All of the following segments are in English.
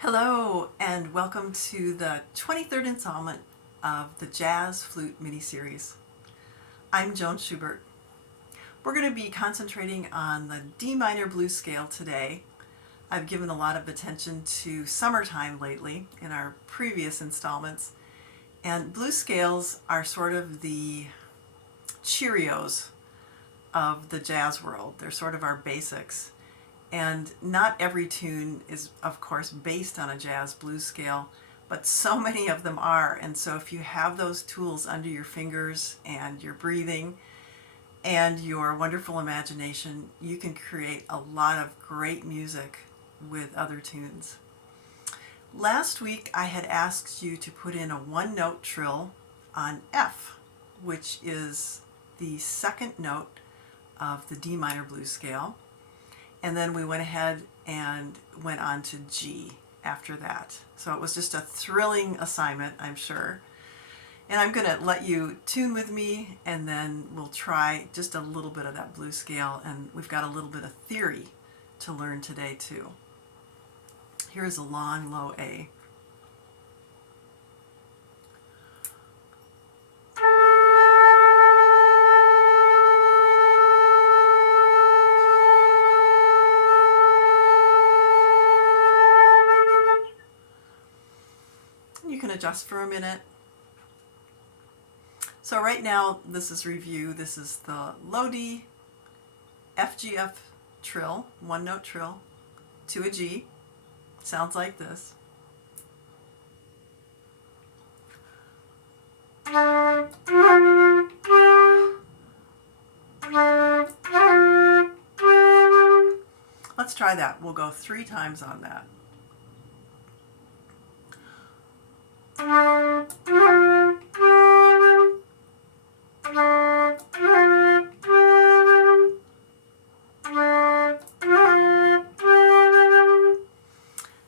Hello, and welcome to the 23rd installment of the Jazz Flute mini-series. I'm Joan Schubert. We're going to be concentrating on the D minor blues scale today. I've given a lot of attention to summertime lately in our previous installments, and blues scales are sort of the Cheerios of the jazz world. They're sort of our basics. And not every tune is, of course, based on a jazz blues scale, but so many of them are. And so if you have those tools under your fingers and your breathing and your wonderful imagination, you can create a lot of great music with other tunes. Last week I had asked you to put in a one-note trill on F, which is the second note of the D minor blues scale. And then we went ahead and went on to G after that. So it was just a thrilling assignment, I'm sure. And I'm going to let you tune with me, and then we'll try just a little bit of that blues scale. And we've got a little bit of theory to learn today, too. Here's a long, low A. You can adjust for a minute. So right now, this is review. This is the low D, FGF trill, one note trill, to a G. Sounds like this. Let's try that. We'll go 3 times on that.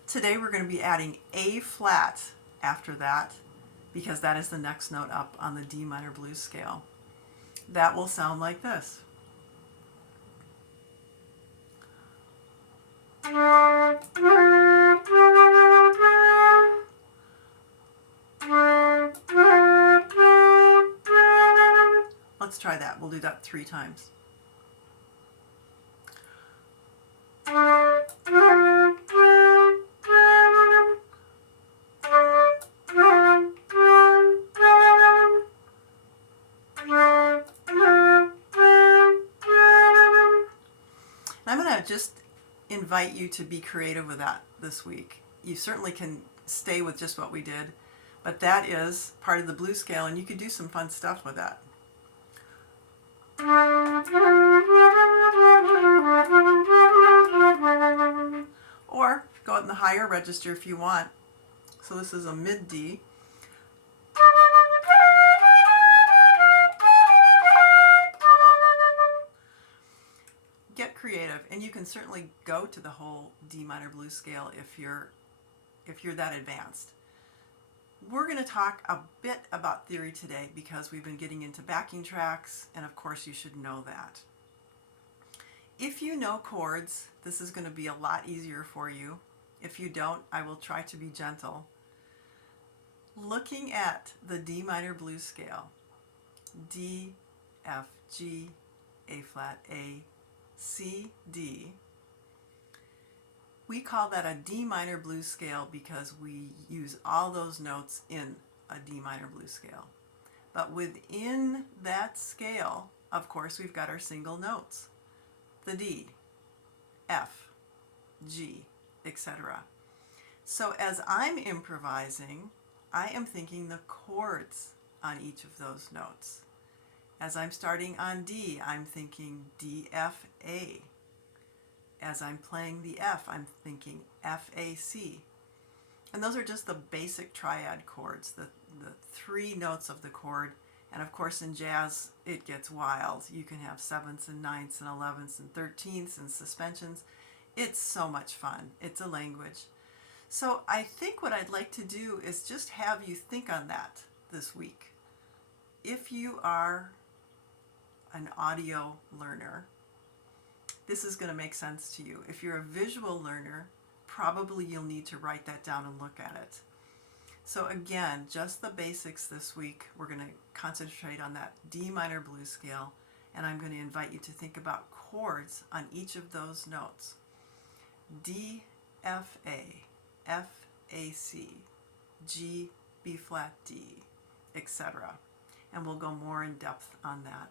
Today we're going to be adding A flat after that, because that is the next note up on the D minor blues scale. That will sound like this. Let's try that. We'll do that 3 times. I'm going to just invite you to be creative with that this week. You certainly can stay with just what we did, but that is part of the blues scale, and you could do some fun stuff with that. Or go up in the higher register if you want. So this is a mid D. Get creative, and you can certainly go to the whole D minor blues scale if you're that advanced. We're going to talk a bit about theory today because we've been getting into backing tracks, and of course you should know that. If you know chords, this is going to be a lot easier for you. If you don't, I will try to be gentle. Looking at the D minor blues scale, D, F, G, A flat, A, C, D. We call that a D minor blues scale because we use all those notes in a D minor blues scale. But within that scale, of course, we've got our single notes. The D, F, G, etc. So as I'm improvising, I am thinking the chords on each of those notes. As I'm starting on D, I'm thinking D, F, A. As I'm playing the F, I'm thinking F, A, C. And those are just the basic triad chords, the 3 notes of the chord. And of course in jazz, it gets wild. You can have 7ths and 9ths and 11ths and 13ths and suspensions. It's so much fun. It's a language. So I think what I'd like to do is just have you think on that this week. If you are an audio learner, this is going to make sense to you. If you're a visual learner, probably you'll need to write that down and look at it. So again, just the basics this week. We're going to concentrate on that D minor blues scale, and I'm going to invite you to think about chords on each of those notes. D, F, A, F, A, C, G, B flat, D, etc. And we'll go more in depth on that.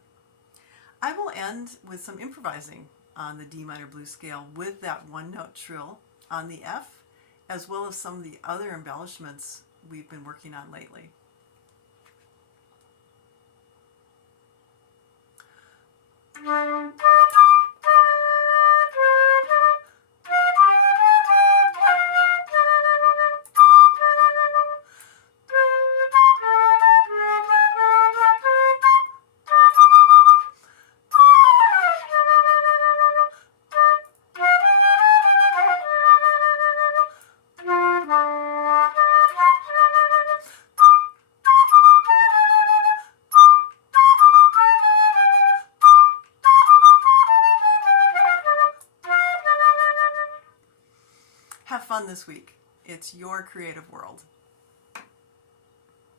I will end with some improvising on the D minor blues scale with that one note trill on the F, as well as some of the other embellishments we've been working on lately. Have fun this week. It's your creative world.